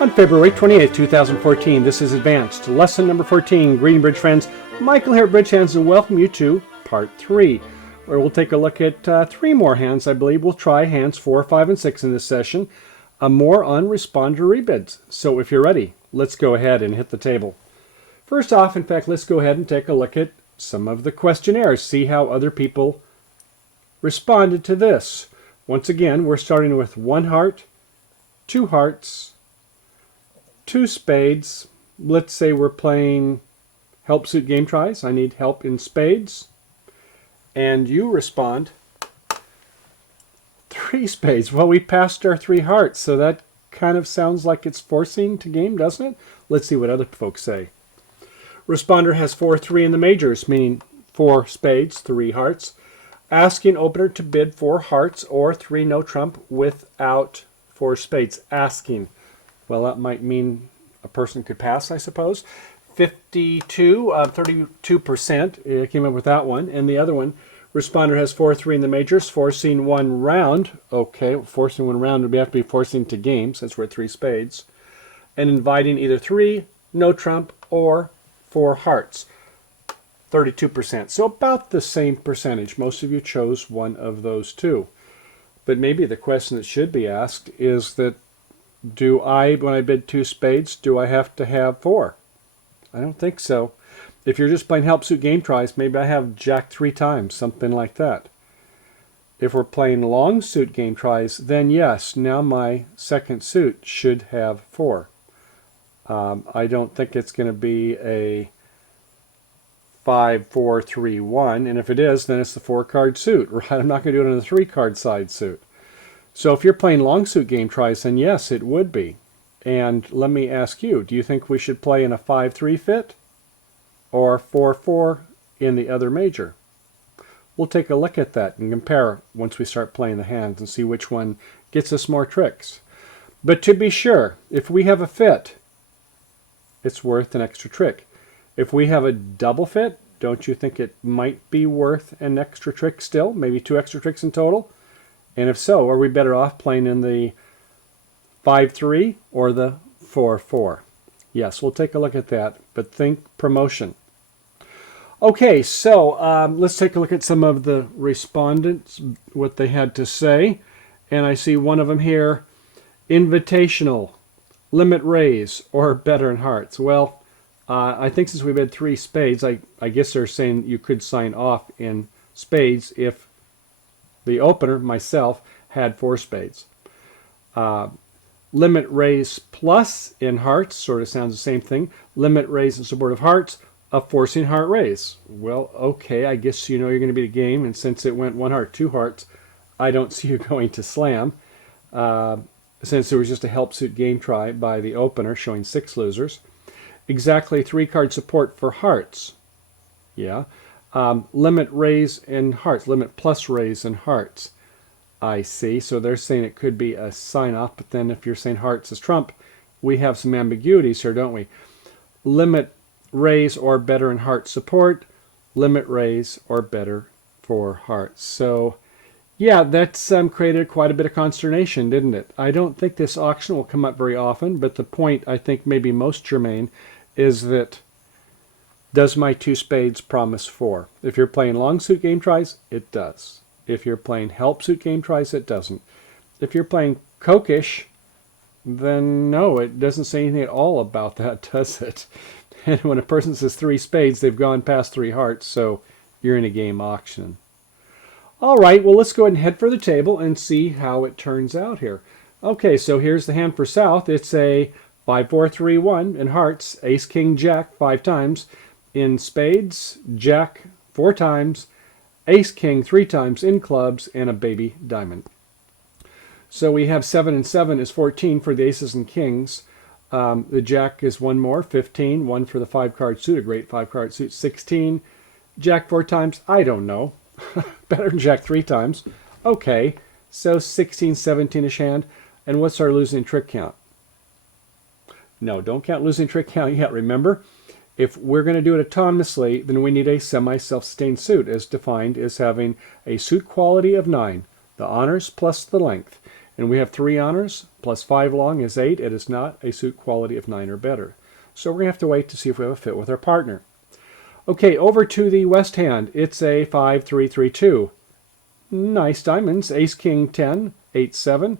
On February 28, 2014, this is Advanced, lesson number 14. Greeting Bridge friends, Michael here at Bridge Hands, and welcome you to part 3, where we'll take a look at 3 more hands. I believe we'll try hands 4, 5, and 6 in this session, more on responder rebids. So if you're ready, let's go ahead and hit the table. First off, in fact, let's go ahead and take a look at some of the questionnaires, see how other people responded to this. Once again, we're starting with 1 heart, 2 hearts, 2 spades. Let's say we're playing help suit game tries. I need help in spades. And you respond 3 spades. Well, we passed our 3 hearts, so that kind of sounds like it's forcing to game, doesn't it? Let's see what other folks say. Responder has 4, 3 in the majors, meaning 4 spades, 3 hearts. Asking opener to bid 4 hearts or 3 no trump without 4 spades. Asking. Well, that might mean a person could pass, I suppose. 32% came up with that one. And the other one, responder has 4, 3 in the majors, forcing 1 round. Okay, forcing 1 round would have to be forcing to games. That's where 3 spades. And inviting either 3, no trump, or 4 hearts. 32%. So about the same percentage. Most of you chose one of those 2. But maybe the question that should be asked is that, do I, when I bid 2 spades, do I have to have 4? I don't think so. If you're just playing help suit game tries, maybe I have jack 3 times, something like that. If we're playing long suit game tries, then yes, now my second suit should have 4. I don't think it's going to be a 5, 4, 3, 1, and if it is, then it's the 4-card suit, right? I'm not going to do it on the 3-card side suit. So if you're playing long suit game tries, then yes, it would be. And let me ask you, do you think we should play in a 5-3 fit or 4-4 in the other major? We'll take a look at that and compare once we start playing the hands and see which one gets us more tricks. But to be sure, if we have a fit, it's worth an extra trick. If we have a double fit, don't you think it might be worth an extra trick still? Maybe 2 extra tricks in total? And if so, are we better off playing in the 5-3 or the 4-4? Yes, we'll take a look at that, but think promotion. Okay, so let's take a look at some of the respondents, what they had to say. And I see one of them here, invitational, limit raise, or better in hearts. Well, I think since we've had 3 spades, I guess they're saying you could sign off in spades if the opener, myself, had 4 spades. Limit raise plus in hearts, sort of sounds the same thing. Limit raise in support of hearts, a forcing heart raise. Well, okay, I guess you know you're going to be a game, and since it went 1 heart, 2 hearts, I don't see you going to slam. Since there was just a help suit game try by the opener showing 6 losers. Exactly 3-card support for hearts. Yeah. Limit raise in hearts, limit plus raise in hearts. I see. So they're saying it could be a sign-off, but then if you're saying hearts is trump, we have some ambiguities here, don't we? Limit raise or better in heart support, limit raise or better for hearts. So yeah, that's created quite a bit of consternation, didn't it? I don't think this auction will come up very often, but the point I think maybe most germane is that does my 2 spades promise 4? If you're playing long suit game tries, it does. If you're playing help suit game tries, it doesn't. If you're playing kokish, then no, it doesn't say anything at all about that, does it? And when a person says 3 spades, they've gone past 3 hearts, so you're in a game auction. All right, well, let's go ahead and head for the table and see how it turns out here. Okay, so here's the hand for South. It's a 5-4-3-1 in hearts, ace, king, jack 5 times. In spades, jack 4 times, ace, king 3 times in clubs, and a baby diamond. So we have 7 and 7 is 14 for the aces and kings. The jack is 1 more, 15, 1 for the 5-card suit, a great 5-card suit, 16. Jack 4 times, I don't know. Better than jack 3 times. Okay, so 16, 17-ish hand. And what's our losing trick count? No, don't count losing trick count yet. Remember, if we're going to do it autonomously, then we need a semi-self-sustained suit, as defined as having a suit quality of 9, the honors plus the length. And we have 3 honors, plus 5 long is 8. It is not a suit quality of 9 or better. So we're going to have to wait to see if we have a fit with our partner. Okay, over to the west hand. It's a 5-3-3-2. Nice diamonds. Ace, King, 10, 8-7.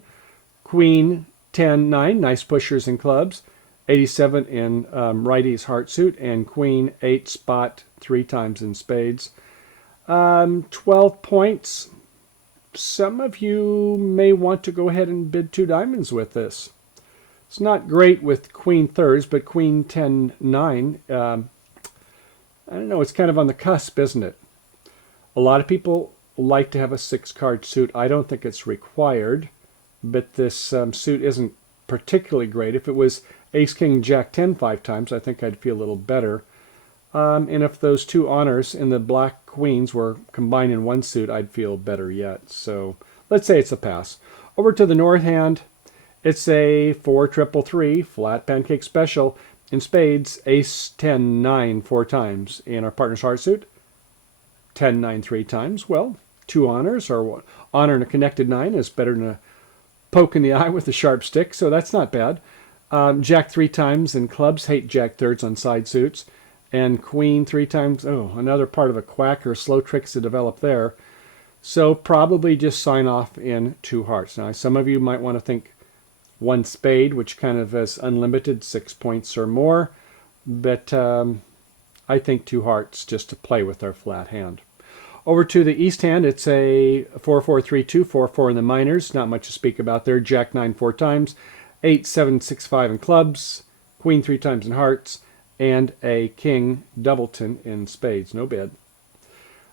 Queen, 10-9. Nice pushers and clubs. 87 in righty's heart suit. And Queen, 8 spot 3 times in spades. 12 points. Some of you may want to go ahead and bid 2 diamonds with this. It's not great with Queen thirds, but Queen 10-9, I don't know, it's kind of on the cusp, isn't it? A lot of people like to have a 6-card suit. I don't think it's required, but this suit isn't particularly great. If it was Ace, King, Jack 10 5 times, I think I'd feel a little better. And if those 2 honors in the black queens were combined in one suit, I'd feel better yet. So let's say it's a pass. Over to the north hand, it's a 4-3-3 flat pancake special in spades. Ace, 10-9 4 times in our partner's heart suit. 10-9 3 times. Well, 2 honors, or honor and a connected 9 is better than a poke in the eye with a sharp stick, so that's not bad. Jack 3 times in clubs. Hate Jack thirds on side suits. And Queen 3 times. Oh, another part of a quack or slow tricks to develop there. So probably just sign off in 2 hearts. Now, some of you might want to think 1 spade, which kind of is unlimited, 6 points or more. But I think 2 hearts just to play with our flat hand. Over to the east hand, it's a 4-4-3-2, 4-4 in the minors. Not much to speak about there. Jack 9 4 times. 8-7-6-5 in clubs. Queen 3 times in hearts. And a King doubleton in spades. No bid.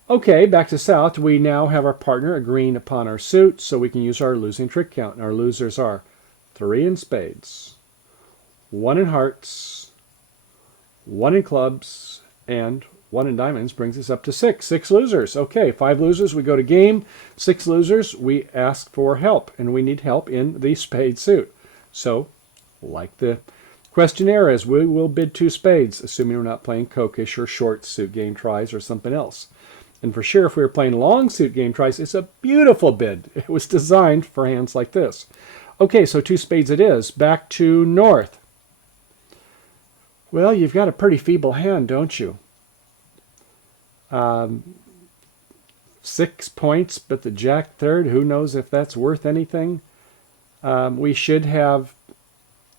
Okay, back to south. We now have our partner agreeing upon our suit, so we can use our losing trick count. And our losers are 3 in spades, 1 in hearts, 1 in clubs, and 1 in diamonds brings us up to 6. 6 losers. Okay, 5 losers, we go to game. 6 losers, we ask for help, and we need help in the spade suit. So, like the questionnaire is, we will bid 2 spades, assuming we're not playing cokish or short suit game tries or something else. And for sure, if we were playing long suit game tries, it's a beautiful bid. It was designed for hands like this. Okay, so 2 spades it is. Back to north. Well, you've got a pretty feeble hand, don't you? 6 points, but the Jack third, who knows if that's worth anything? We should have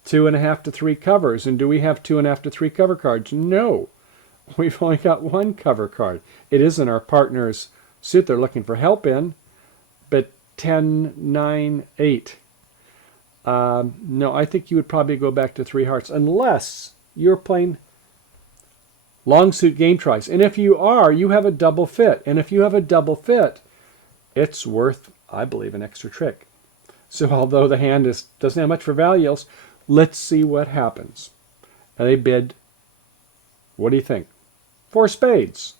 2.5 to 3 covers. And do we have 2.5 to 3 cover cards? No. We've only got 1 cover card. It isn't our partner's suit they're looking for help in, but 10-9-8. No, I think you would probably go back to 3 hearts, unless you're playing long suit game tries. And if you are, you have a double fit. And if you have a double fit, it's worth, I believe, an extra trick. So although the hand doesn't have much for value else, let's see what happens. And they bid, what do you think? 4 spades.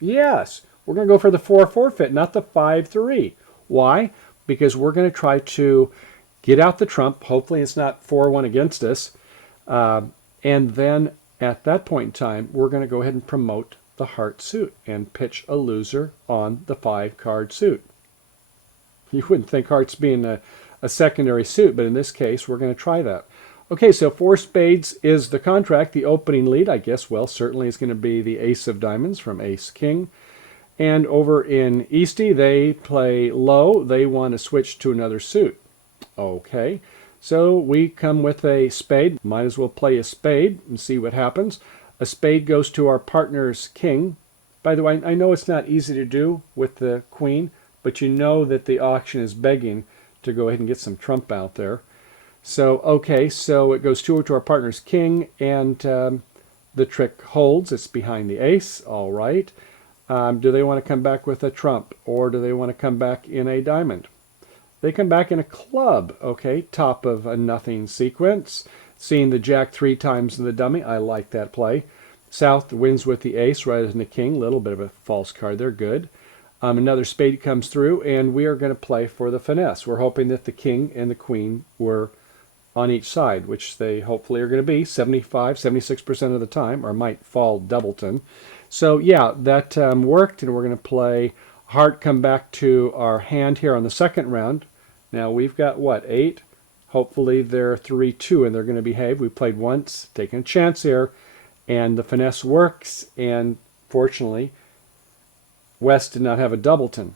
Yes, we're going to go for the 4-4 fit, not the 5-3. Why? Because we're going to try to get out the trump. Hopefully it's not 4-1 against us. And then at that point in time, we're going to go ahead and promote the heart suit and pitch a loser on the 5-card suit. You wouldn't think hearts being a secondary suit, but in this case, we're going to try that. Okay, so 4 spades is the contract. The opening lead, I guess, well, certainly is going to be the ace of diamonds from ace king. And over in Eastie, they play low. They want to switch to another suit. Okay, so we come with a spade. Might as well play a spade and see what happens. A spade goes to our partner's king. By the way, I know it's not easy to do with the queen, but you know that the auction is begging to go ahead and get some trump out there. So, okay, so it goes to our partner's king, and the trick holds. It's behind the ace. All right. Do they want to come back with a trump, or do they want to come back in a diamond? They come back in a club. Okay, top of a nothing sequence. Seeing the jack 3 times in the dummy, I like that play. South wins with the ace rather than the king. A little bit of a false card there. Good. Another spade comes through, and we are going to play for the finesse. We're hoping that the king and the queen were on each side, which they hopefully are going to be 75, 76% of the time, or might fall doubleton. So yeah, that worked, and we're going to play heart come back to our hand here on the second round. Now we've got what, 8? Hopefully they're 3-2 and they're going to behave. We played once, taking a chance here, and the finesse works, and fortunately West did not have a doubleton.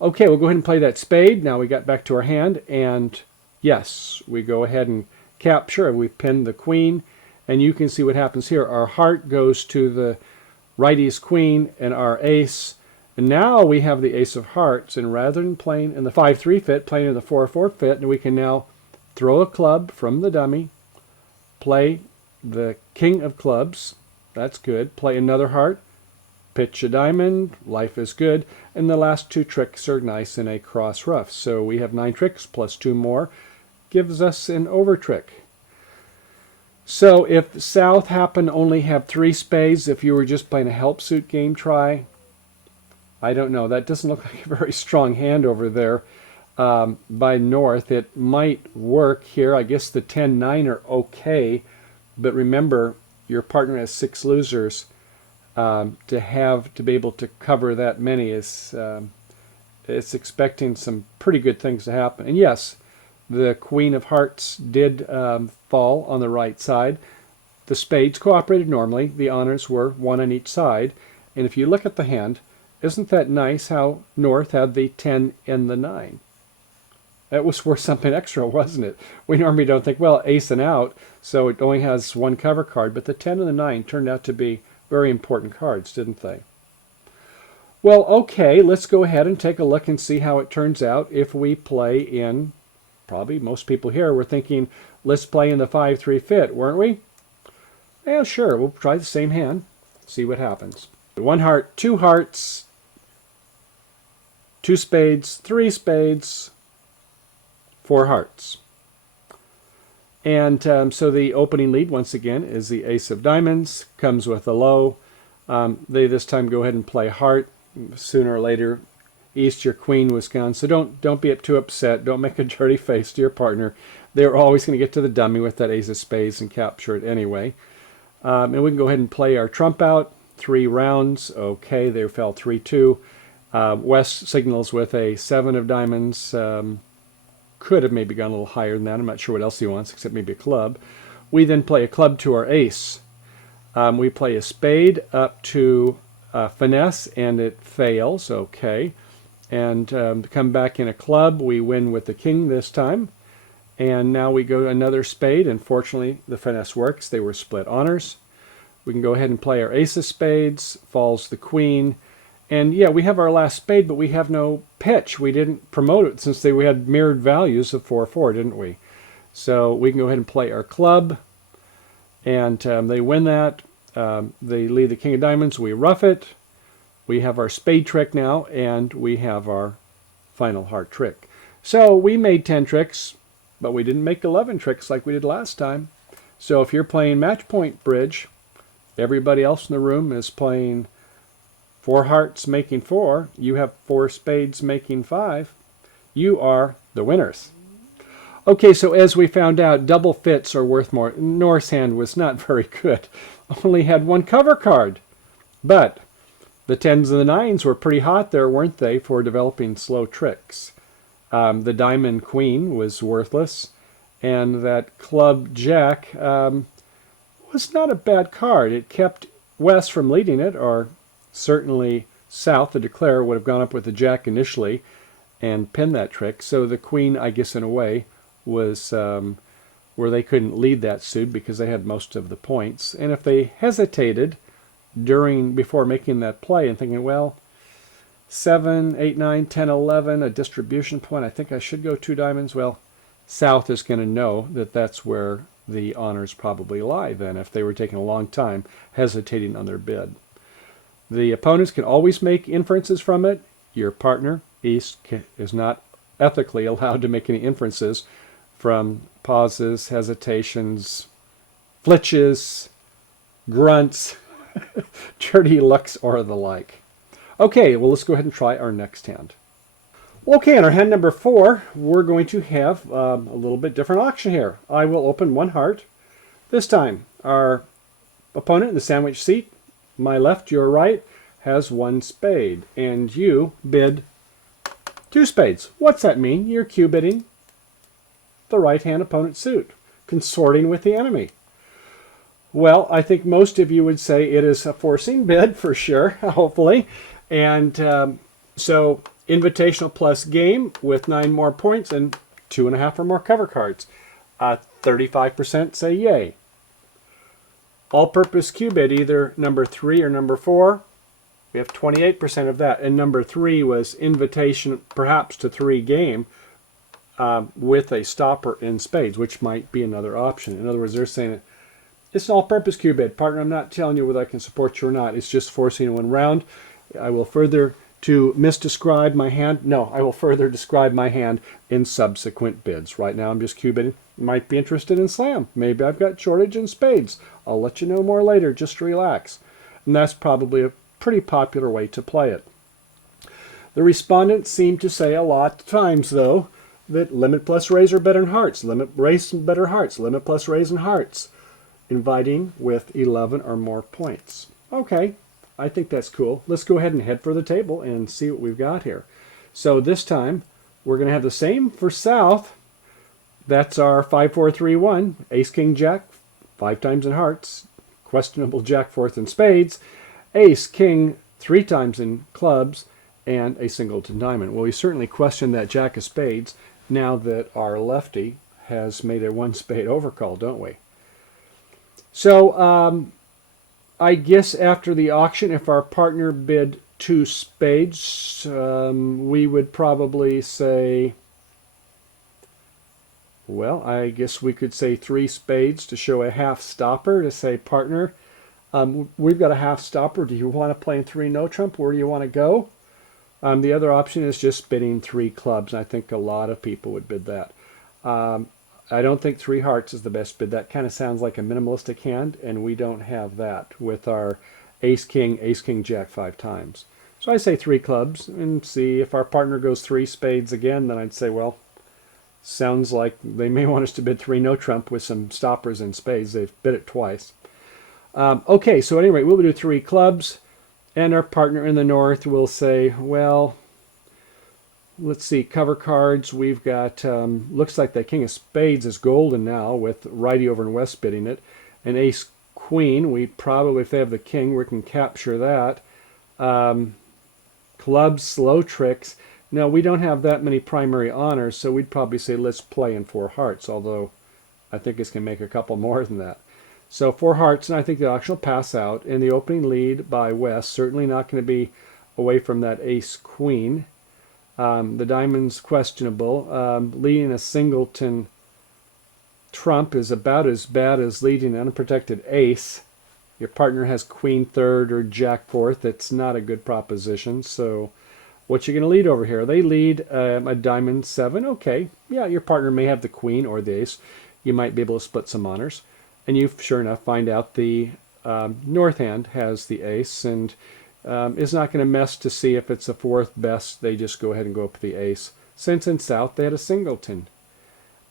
Okay, we'll go ahead and play that spade. Now we got back to our hand, and yes, we go ahead and capture. We've pinned the queen, and you can see what happens here. Our heart goes to the righty's queen and our ace, and now we have the ace of hearts, and rather than playing in the 5-3 fit, playing in the 4-4 fit, and we can now throw a club from the dummy, play the king of clubs, that's good, play another heart, pitch a diamond, life is good, and the last 2 tricks are nice in a cross ruff. So we have 9 tricks plus 2 more, gives us an over trick. So if South happened to only have 3 spades, if you were just playing a help suit game try, I don't know, that doesn't look like a very strong hand over there by North. It might work here. I guess the 10-9 are okay, but remember, your partner has 6 losers. To be able to cover that many is it's expecting some pretty good things to happen. And yes, the Queen of Hearts did fall on the right side. The spades cooperated normally. The honors were 1 on each side. And if you look at the hand, isn't that nice how North had the 10 and the 9? That was worth something extra, wasn't it? We normally don't think, well, ace and out, so it only has 1 cover card. But the 10 and the 9 turned out to be very important cards, didn't they? Well, okay, let's go ahead and take a look and see how it turns out if we play in, probably most people here were thinking, let's play in the 5-3 fit, weren't we? Yeah, sure, we'll try the same hand, see what happens. 1 heart, 2 hearts, 2 spades, 3 spades, 4 hearts. And so the opening lead, once again, is the ace of diamonds, comes with a low. They this time go ahead and play heart. Sooner or later, East, your queen was gone. So don't be too upset. Don't make a dirty face to your partner. They're always going to get to the dummy with that ace of spades and capture it anyway. And we can go ahead and play our trump out. 3 rounds. Okay, they fell 3-2. West signals with a 7 of diamonds. Could have maybe gone a little higher than that. I'm not sure what else he wants, except maybe a club. We then play a club to our ace. We play a spade up to finesse, and it fails. Okay. And come back in a club. We win with the king this time. And now we go another spade, and fortunately the finesse works. They were split honors. We can go ahead and play our ace of spades. Falls the queen. And yeah, we have our last spade, but we have no pitch. We didn't promote it since we had mirrored values of 4-4, didn't we? So we can go ahead and play our club. And they win that. They lead the king of diamonds. We rough it. We have our spade trick now, and we have our final heart trick. So we made 10 tricks, but we didn't make 11 tricks like we did last time. So if you're playing match point bridge, everybody else in the room is playing 4 hearts making 4. You have 4 spades making 5. You are the winners. Okay, so as we found out, double fits are worth more. North's hand was not very good. Only had 1 cover card. But the 10s and the 9s were pretty hot there, weren't they, for developing slow tricks. The diamond queen was worthless. And that club jack was not a bad card. It kept West from leading it, or certainly South, the declarer, would have gone up with the jack initially and pinned that trick. So the queen, I guess in a way, was where they couldn't lead that suit because they had most of the points. And if they hesitated before making that play and thinking, well, 7, 8, 9, 10, 11, a distribution point, I think I should go 2 diamonds. Well, South is going to know that that's where the honors probably lie then, if they were taking a long time hesitating on their bid. The opponents can always make inferences from it. Your partner, East, is not ethically allowed to make any inferences from pauses, hesitations, flitches, grunts, dirty looks, or the like. Okay, well, let's go ahead and try our next hand. Okay, in our hand number 4, we're going to have a little bit different auction here. I will open 1 heart. This time, our opponent in the sandwich seat, my left, your right, has 1 spade. And you bid Two spades. What's that mean? You're Q-bidding the right-hand opponent's suit, consorting with the enemy. Well, I think most of you would say it is a forcing bid for sure, hopefully. And so invitational plus game with 9 more points and 2.5 or more cover cards. 35% say yay. All-purpose Q-bid, either number 3 or number 4. We have 28% of that. And number 3 was invitation perhaps to 3 game with a stopper in spades, which might be another option. In other words, they're saying it's an all-purpose Q-bid. Partner, I'm not telling you whether I can support you or not. It's just forcing 1 round. I will further to misdescribe my hand. No, I will further describe my hand in subsequent bids. Right now I'm just Q-bidding. Might be interested in slam. Maybe I've got shortage in spades. I'll let you know more later. Just relax. And that's probably a pretty popular way to play it. The respondents seem to say a lot of times, though, that limit plus raise are better than hearts. Limit raise and better hearts. Limit plus raise and hearts. Inviting with 11 or more points. Okay, I think that's cool. Let's go ahead and head for the table and see what we've got here. So this time, we're going to have the same for South. That's our 5-4-3-1. Ace, King, Jack, 5 times in hearts. Questionable Jack, 4th in spades. Ace, King, 3 times in clubs. And a singleton diamond. Well, we certainly question that Jack of spades now that our lefty has made a 1 spade overcall, don't we? So I guess after the auction, if our partner bid 2 spades, we would probably say, well, I guess we could say 3 spades to show a half stopper to say, partner, we've got a half stopper. Do you want to play in 3 no trump? Where do you want to go? The other option is just bidding 3 clubs. I think a lot of people would bid that. I don't think 3 hearts is the best bid. That kind of sounds like a minimalistic hand, and we don't have that with our ace, king, jack 5 times. So I say 3 clubs and see if our partner goes 3 spades again, then I'd say, well, sounds like they may want us to bid 3 no trump with some stoppers and spades. They've bid it twice. Okay, so anyway, we'll do 3 clubs, and our partner in the north will say, well, let's see, cover cards. We've got, looks like the king of spades is golden now with righty over and west bidding it. And ace queen, we probably, if they have the king, we can capture that. Clubs, slow tricks. No, we don't have that many primary honors, so we'd probably say let's play in 4 hearts, although I think it's going to make a couple more than that. So 4 hearts, and I think the auction will pass out. In the opening lead by west, certainly not going to be away from that ace queen. The diamond's questionable. Leading a singleton trump is about as bad as leading an unprotected ace. Your partner has queen 3rd or jack 4th. It's not a good proposition. So what you going to lead over here? They lead a diamond 7. Okay, yeah, your partner may have the queen or the ace. You might be able to split some honors. And you, sure enough, find out the north hand has the ace, and is not going to mess to see if it's the 4th best. They just go ahead and go up with the ace. Since in south they had a singleton.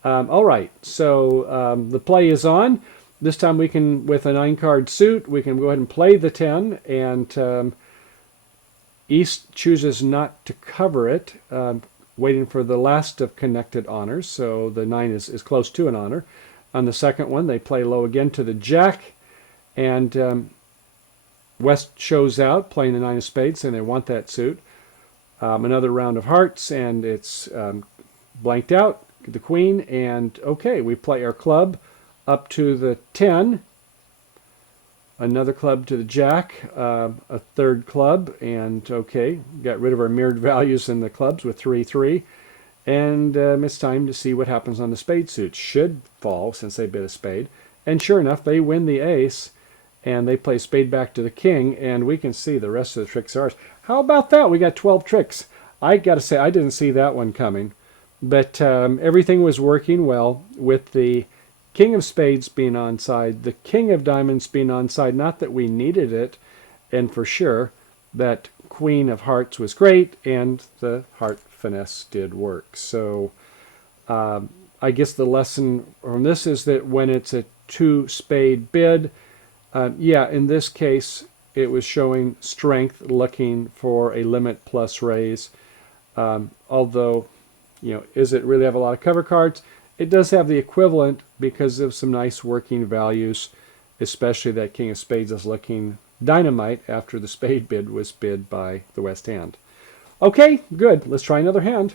All right, so the play is on. This time we can, with a 9-card suit, we can go ahead and play the 10, and east chooses not to cover it, waiting for the last of connected honors, so the 9 is close to an honor. On the second one, they play low again to the jack, and west shows out, playing the 9 of spades, and they want that suit. Another round of hearts, and it's blanked out, the queen, and okay, we play our club up to the 10, another club to the jack, a 3rd club, and okay, got rid of our mirrored values in the clubs with 3-3, and it's time to see what happens on the spade suit. Should fall since they bid a spade, and sure enough, they win the ace, and they play spade back to the king, and we can see the rest of the tricks are ours. How about that? We got 12 tricks. I got to say, I didn't see that one coming, but everything was working well with the king of spades being onside, the king of diamonds being onside, not that we needed it, and for sure that queen of hearts was great, and the heart finesse did work. So I guess the lesson from this is that when it's a 2 spade bid, yeah, in this case it was showing strength, looking for a limit plus raise. Although, does it really have a lot of cover cards? It does have the equivalent because of some nice working values, especially that King of Spades is looking dynamite after the spade bid was bid by the West Hand. Okay, good. Let's try another hand.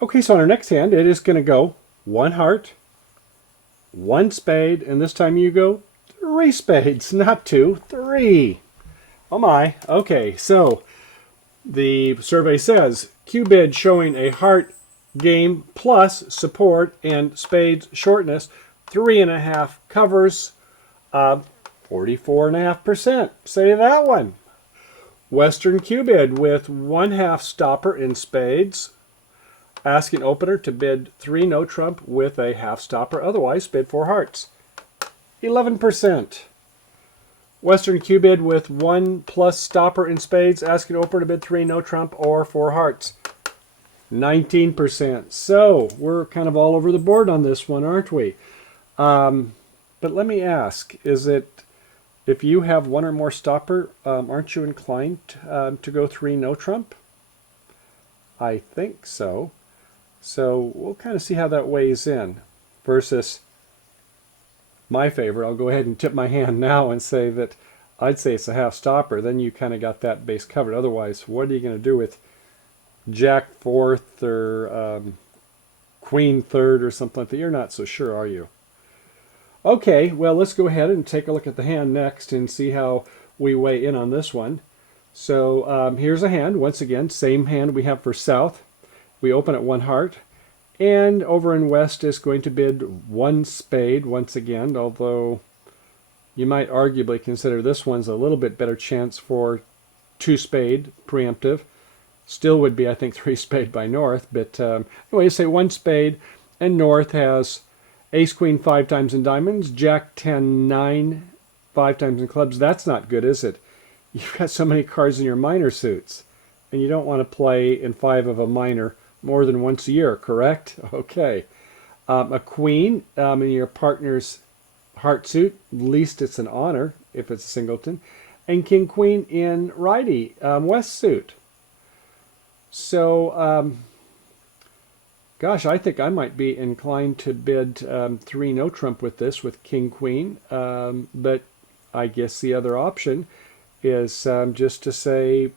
Okay, so on our next hand, it is going to go one heart, one spade, and this time you go three spades, not two, three. Oh my. Okay, so the survey says Q bid showing a heart game plus support and spades shortness, 3.5 covers, 44.5%. Say that one. Western Q bid with 1/2 stopper in spades, asking opener to bid 3 no trump with a half stopper, otherwise bid 4 hearts. 11%. Western Q bid with 1 plus stopper in spades, asking opener to bid 3 no trump or 4 hearts. 19%. So we're kind of all over the board on this one, aren't we? But let me ask, is it, if you have one or more stopper, aren't you inclined to go 3 no trump? I think so. So we'll kind of see how that weighs in versus my favorite. I'll go ahead and tip my hand now and say that I'd say it's a half stopper. Then you kind of got that base covered. Otherwise, what are you going to do with Jack fourth or Queen third or something like that? You're not so sure, are you? Okay, well, let's go ahead and take a look at the hand next and see how we weigh in on this one. So here's a hand. Once again, same hand we have for South. We open at 1 heart. And over in West is going to bid 1 spade once again, although you might arguably consider this one's a little bit better chance for 2 spade preemptive. Still would be, I think, 3 spade by North. But anyway, say 1 spade, and North has Ace Queen 5 times in diamonds, Jack 10 9 5 times in clubs. That's not good, is it? You've got so many cards in your minor suits, and you don't want to play in 5 of a minor more than once a year, correct? Okay. A queen in your partner's heart suit, at least it's an honor if it's a singleton, and king queen in righty West suit. So, gosh, I think I might be inclined to bid 3 no trump with this, with king queen, but I guess the other option is just to say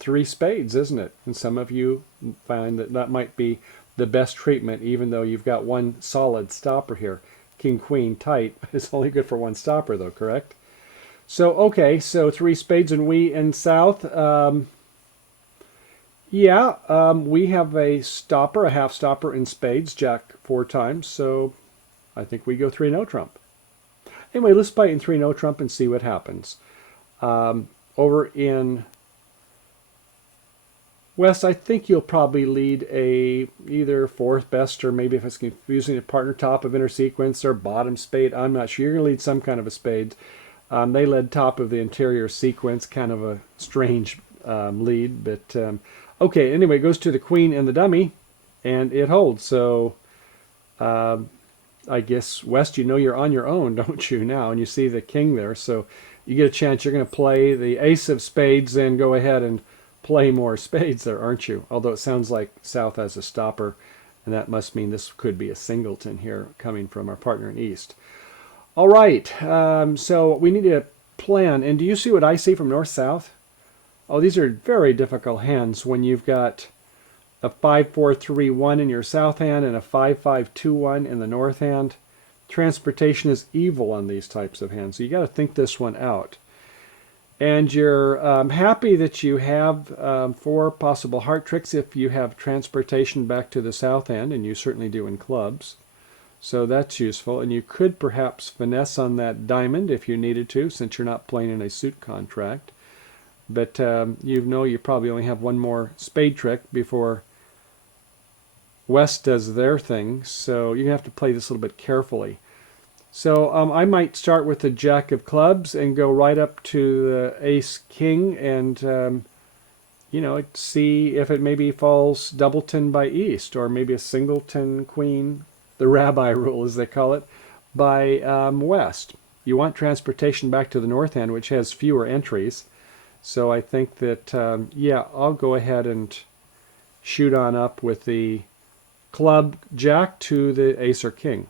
3 spades, isn't it? And some of you find that that might be the best treatment, even though you've got 1 solid stopper here. King queen tight is only good for 1 stopper, though, correct? So, okay, so 3 spades and we in South. We have a stopper, a half stopper in spades, Jack 4 times, so I think we go 3 no trump. Anyway, let's bite in 3 no trump and see what happens. Over in West, I think you'll probably lead a either 4th best, or maybe if it's confusing, a partner top of inner sequence or bottom spade. I'm not sure. You're going to lead some kind of a spade. They led top of the interior sequence, kind of a strange lead. But okay, anyway, it goes to the queen and the dummy, and it holds. So I guess, West, you're on your own, don't you, now? And you see the king there. So you get a chance. You're going to play the ace of spades and go ahead and play more spades there, aren't you? Although it sounds like South has a stopper, and that must mean this could be a singleton here coming from our partner in East. All right, so we need to plan. And do you see what I see from North-South? Oh, these are very difficult hands when you've got a 5-4-3-1 in your South hand and a 5-5-2-1 in the North hand. Transportation is evil on these types of hands, so you got to think this one out. And you're happy that you have 4 possible heart tricks if you have transportation back to the South end, and you certainly do in clubs. So that's useful. And you could perhaps finesse on that diamond if you needed to, since you're not playing in a suit contract. But you probably only have 1 more spade trick before West does their thing. So you're going to have to play this a little bit carefully. So I might start with the Jack of clubs and go right up to the Ace King and, see if it maybe falls doubleton by East, or maybe a singleton queen, the rabbi rule as they call it, by West. You want transportation back to the North end, which has fewer entries. So I think that, I'll go ahead and shoot on up with the club jack to the ace or king.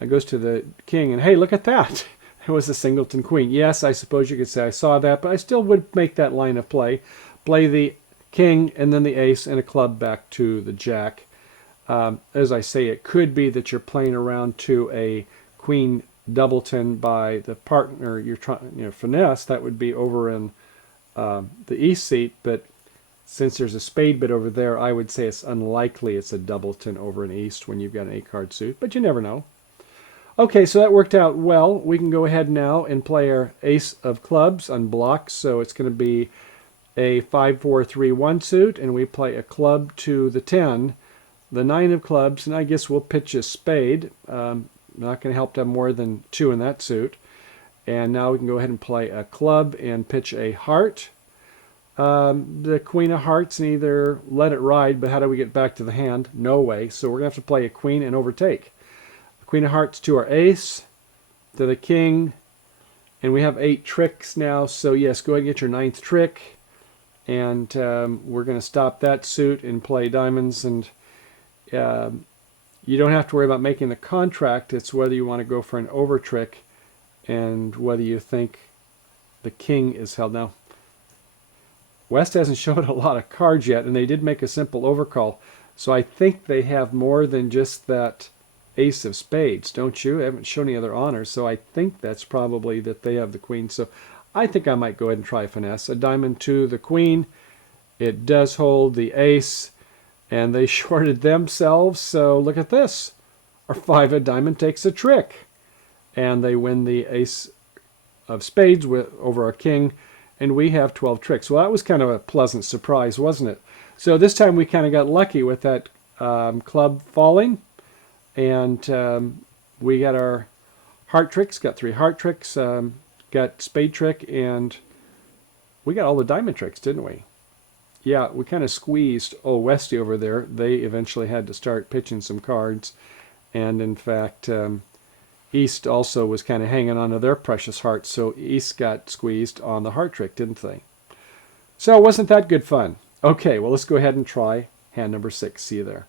It goes to the king, and hey, look at that. It was a singleton queen. Yes, I suppose you could say I saw that, but I still would make that line of play. Play the king and then the ace and a club back to the jack. As I say, it could be that you're playing around to a queen doubleton by the partner you're trying, finesse. That would be over in the east seat, but since there's a spade bit over there, I would say it's unlikely it's a doubleton over in east when you've got an 8-card suit, but you never know. Okay, so that worked out well. We can go ahead now and play our ace of clubs unblocked. So it's going to be a 5-4-3-1 suit, and we play a club to the 10, the 9 of clubs, and I guess we'll pitch a spade. Not going to help to have more than 2 in that suit. And now we can go ahead and play a club and pitch a heart. The queen of hearts, and either let it ride, but how do we get back to the hand? No way. So we're going to have to play a queen and overtake. Queen of hearts to our ace, to the king, and we have 8 tricks now, so yes, go ahead and get your 9th trick, and we're going to stop that suit and play diamonds, and you don't have to worry about making the contract. It's whether you want to go for an over trick and whether you think the king is held. Now, West hasn't showed a lot of cards yet, and they did make a simple overcall, so I think they have more than just that ace of spades, don't you? They haven't shown any other honors, so I think that's probably that they have the queen. So I think I might go ahead and try finesse. A diamond to the queen. It does hold the ace, and they shorted themselves, so look at this. Our 5 of diamond takes a trick, and they win the ace of spades over our king, and we have 12 tricks. Well, that was kind of a pleasant surprise, wasn't it? So this time we kind of got lucky with that club falling. And we got our heart tricks, got 3 heart tricks, got spade trick, and we got all the diamond tricks, didn't we? Yeah, we kind of squeezed Westy over there. They eventually had to start pitching some cards. And in fact, East also was kind of hanging on to their precious hearts, so East got squeezed on the heart trick, didn't they? So wasn't that good fun? Okay, well, let's go ahead and try hand number 6. See you there.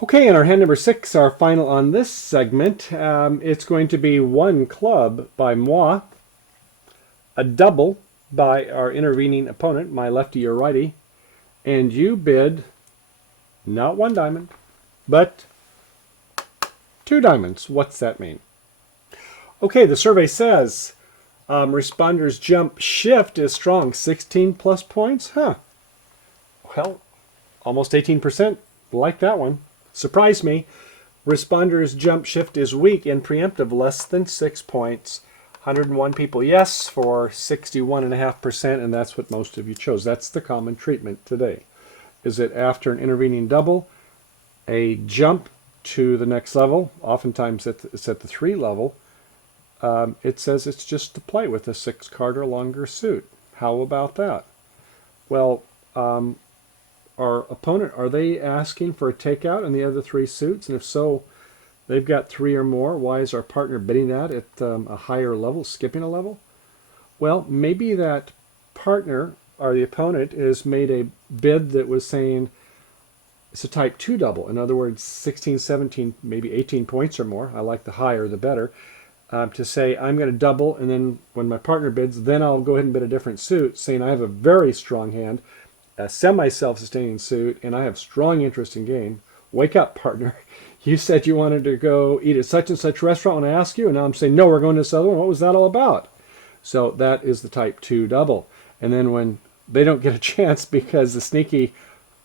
Okay, and our hand number 6, our final on this segment, it's going to be 1 club by moi, a double by our intervening opponent, my lefty or righty, and you bid not 1 diamond, but 2 diamonds. What's that mean? Okay, the survey says responders' jump shift is strong, 16 plus points. Huh. Well, almost 18%. Like that one. Surprised me. Responders' jump shift is weak and preemptive, less than 6 points. 101 people yes for 61.5%, and that's what most of you chose. That's the common treatment today. Is that after an intervening double, a jump to the next level, oftentimes it's at the 3 level, it says it's just to play with a 6-card or longer suit. How about that? Well, our opponent, are they asking for a takeout in the other 3 suits? And if so, they've got 3 or more. Why is our partner bidding that at a higher level, skipping a level? Well, maybe that partner, or the opponent, has made a bid that was saying it's a type 2 double. In other words, 16, 17, maybe 18 points or more. I like the higher, the better. To say, I'm going to double, and then when my partner bids, then I'll go ahead and bid a different suit, saying I have a very strong hand, a semi-self-sustaining suit, and I have strong interest in game. Wake up, partner. You said you wanted to go eat at such and such restaurant when I asked you, and now I'm saying, no, we're going to this other one. What was that all about? So that is the type 2 double. And then when they don't get a chance because the sneaky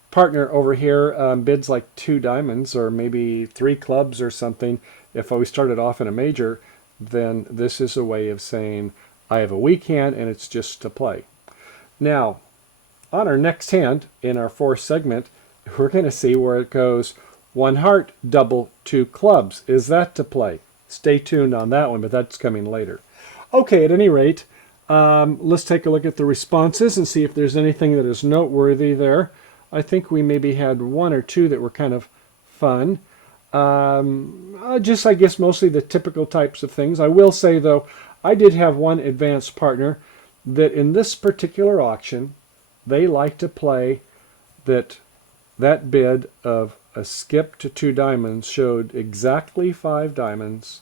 partner over here bids like 2 diamonds or maybe 3 clubs or something, if we started off in a major, then this is a way of saying I have a weak hand and it's just to play. Now, on our next hand, in our 4th segment, we're going to see where it goes 1 heart, double, 2 clubs. Is that to play? Stay tuned on that one, but that's coming later. Okay, at any rate, let's take a look at the responses and see if there's anything that is noteworthy there. I think we maybe had 1 or 2 that were kind of fun. Just, I guess, mostly the typical types of things. I will say, though, I did have 1 advanced partner that in this particular auction, they like to play that That bid of a skip to 2 diamonds showed exactly 5 diamonds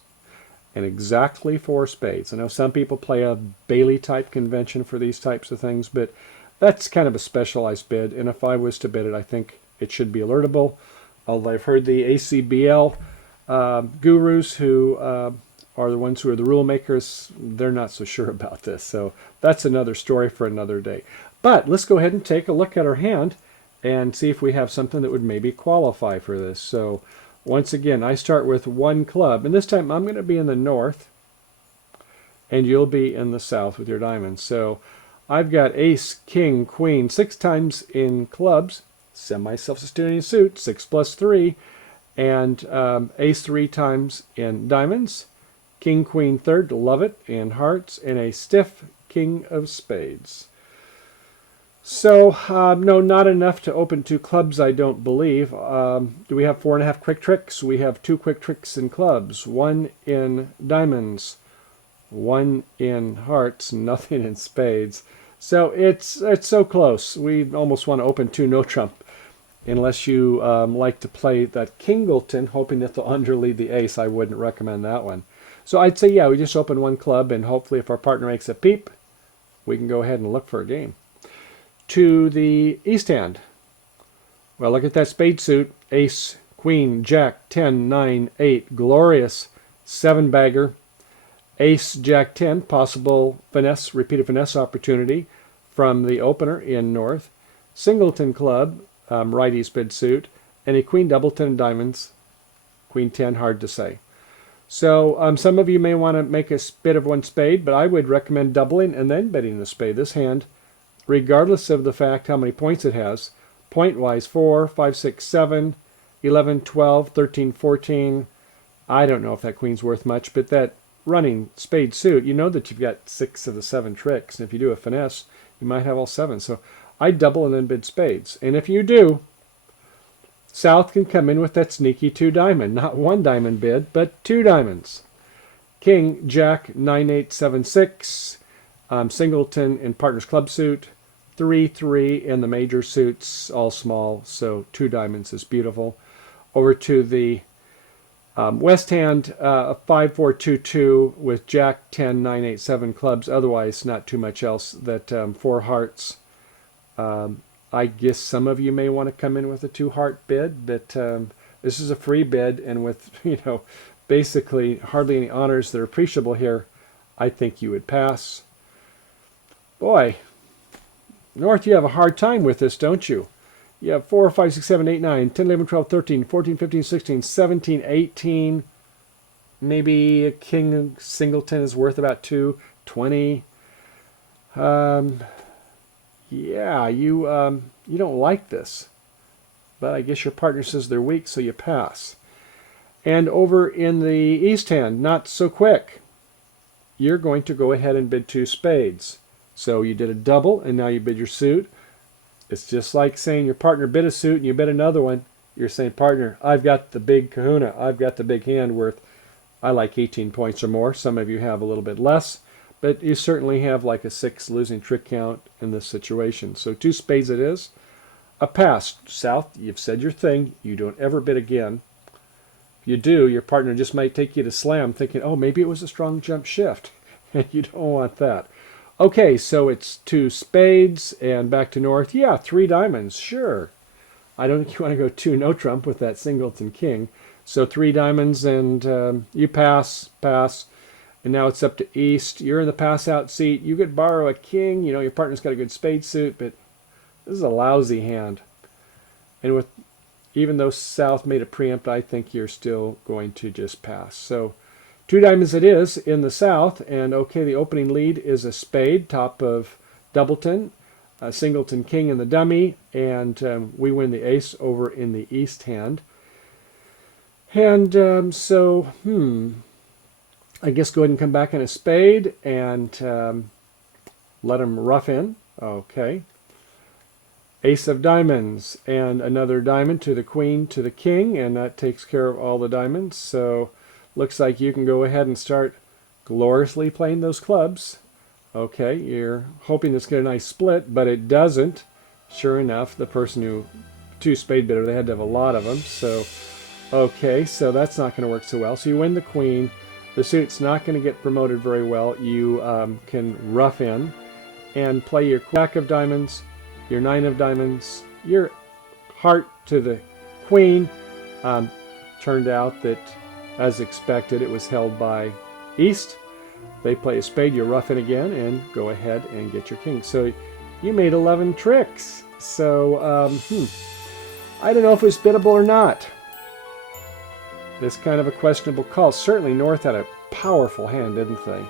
and exactly 4 spades. I know some people play a Bailey type convention for these types of things, but that's kind of a specialized bid, and if I was to bid it, I think it should be alertable. Although I've heard the ACBL gurus who are the ones who are the rule makers, they're not so sure about this. So that's another story for another day. But let's go ahead and take a look at our hand and see if we have something that would maybe qualify for this. So once again, I start with 1 club, and this time I'm going to be in the north, and you'll be in the south with your diamonds. So I've got ace, king, queen, 6 times in clubs, semi-self-sustaining suit, 6 plus 3, and ace 3 times in diamonds, king, queen, third, love it, in hearts, and a stiff king of spades. So, no, not enough to open 2 clubs, I don't believe. Do we have 4.5 quick tricks? We have 2 quick tricks in clubs, 1 in diamonds, 1 in hearts, nothing in spades. So it's so close. We almost want to open 2 no trump, unless you like to play that Kingleton, hoping that they'll underlead the ace. I wouldn't recommend that one. So I'd say, yeah, we just open 1 club, and hopefully if our partner makes a peep, we can go ahead and look for a game. To the east hand. Well, look at that spade suit. Ace, queen, jack, 10, 9, 8. Glorious 7-bagger. Ace, jack, 10. Possible finesse, repeated finesse opportunity from the opener in north. Singleton club, righty spade suit. And a queen, double 10 diamonds. Queen 10, hard to say. So some of you may want to make a bid of 1 spade, but I would recommend doubling and then betting the spade. This hand, regardless of the fact how many points it has, point-wise, 4, 5, 6, 7, 11, 12, 13, 14. I don't know if that queen's worth much, but that running spade suit, you know that you've got 6 of the 7 tricks. And if you do a finesse, you might have all 7. So I double and then bid spades. And if you do, South can come in with that sneaky 2 diamond. Not 1 diamond bid, but 2 diamonds. King, jack, 9, 8, 7, 6. Singleton in partner's club suit. 3, 3 in the major suits, all small. So 2 diamonds is beautiful. Over to the west hand, 5, 4, 2, 2 with jack, 10, 9, 8, 7 clubs. Otherwise, not too much else. That 4 hearts. I guess some of you may want to come in with a 2 heart bid, but this is a free bid, and with, basically hardly any honors that are appreciable here, I think you would pass. Boy, North, you have a hard time with this, don't you? You have 4, 5, 6, 7, 8, 9, 10, 11, 12, 13, 14, 15, 16, 17, 18. Maybe a king singleton is worth about 2, 20. Yeah, you don't like this. But I guess your partner says they're weak, so you pass. And over in the east hand, not so quick. You're going to go ahead and bid 2 spades. So you did a double, and now you bid your suit. It's just like saying your partner bid a suit, and you bid another one. You're saying, partner, I've got the big kahuna. I've got the big hand worth, I like 18 points or more. Some of you have a little bit less. But you certainly have like a 6 losing trick count in this situation. So 2 spades it is. A pass. South, you've said your thing. You don't ever bid again. If you do, your partner just might take you to slam thinking, oh, maybe it was a strong jump shift. And you don't want that. Okay, so it's 2 spades and back to north. Yeah, 3 diamonds, sure. I don't think you want to go 2 no trump with that singleton king. So 3 diamonds and you pass. And now it's up to east. You're in the pass-out seat. You could borrow a king. Your partner's got a good spade suit, but this is a lousy hand. And even though South made a preempt, I think you're still going to just pass. So 2 diamonds it is in the south. And okay, the opening lead is a spade, top of doubleton, a singleton king in the dummy, and we win the ace over in the east hand. And I guess go ahead and come back in a spade and let him rough in. Okay. Ace of diamonds and another diamond to the queen to the king, and that takes care of all the diamonds. So looks like you can go ahead and start gloriously playing those clubs. Okay, you're hoping it's got a nice split, but it doesn't. Sure enough, the person who two spade bidder. They had to have a lot of them. So, okay, so that's not going to work so well. So you win the queen. The suit's not going to get promoted very well. You can rough in and play your jack of diamonds, your 9 of diamonds, your heart to the queen. Turned out that, as expected, it was held by East. They play a spade, you rough in again, and go ahead and get your king. So you made 11 tricks. So, I don't know if it was biddable or not. It's kind of a questionable call. Certainly North had a powerful hand, didn't they?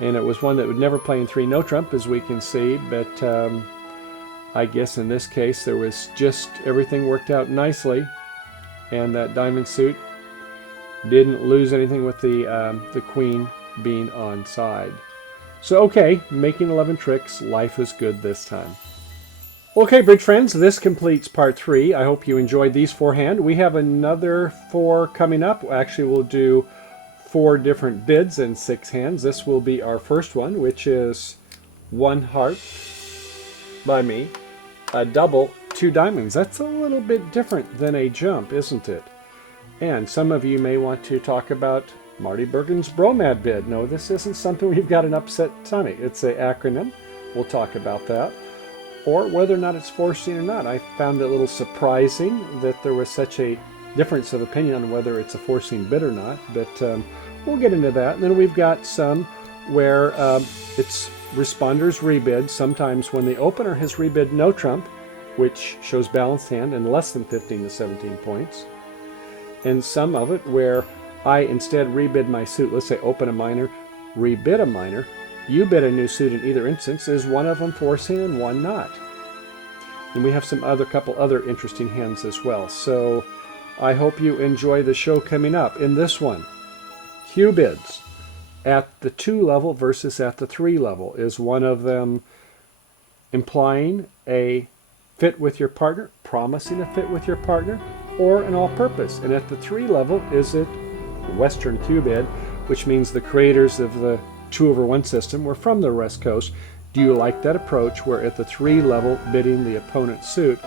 And it was one that would never play in 3 no trump, as we can see. But I guess in this case there was just everything worked out nicely, and that diamond suit didn't lose anything with the queen being on side. So okay, making 11 tricks. Life is good this time. Okay, bridge friends, this completes part 3. I hope you enjoyed these 4 hand. We have another 4 coming up. Actually, we'll do 4 different bids and 6 hands. This will be our first one, which is 1 heart by me, a double, 2 diamonds. That's a little bit different than a jump, isn't it? And some of you may want to talk about Marty Bergen's Bromad bid. No, this isn't something where you've got an upset tummy. It's an acronym. We'll talk about that. Or whether or not it's forcing or not. I found it a little surprising that there was such a difference of opinion on whether it's a forcing bid or not, but we'll get into that. And then we've got some where it's responders rebid. Sometimes when the opener has rebid no trump, which shows balanced hand and less than 15 to 17 points. And some of it where I instead rebid my suit, let's say open a minor, rebid a minor, you bid a new suit in either instance, is one of them forcing and one not. And we have some couple other interesting hands as well. So I hope you enjoy the show coming up. In this one, Q bids at the 2 level versus at the 3 level. Is one of them implying a fit with your partner, promising a fit with your partner, or an all-purpose? And at the 3 level, is it Western Q bid, which means the creators of the 2/1 system were from the West Coast? Do you like that approach where at the 3 level bidding the opponent's suit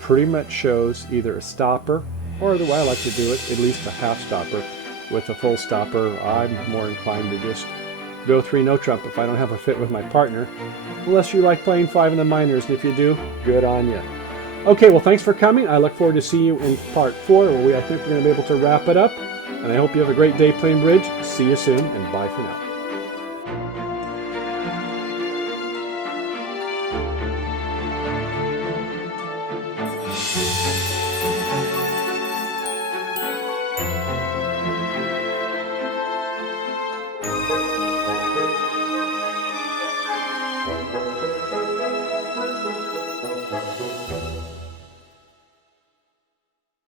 pretty much shows either a stopper, or the way I like to do it, at least a half stopper? With a full stopper, I'm more inclined to just go 3 no trump if I don't have a fit with my partner, unless you like playing 5 in the minors, and if you do, good on you. Okay, well, thanks for coming. I look forward to seeing you in part 4, where I think we're going to be able to wrap it up. And I hope you have a great day playing bridge. See you soon, and bye for now.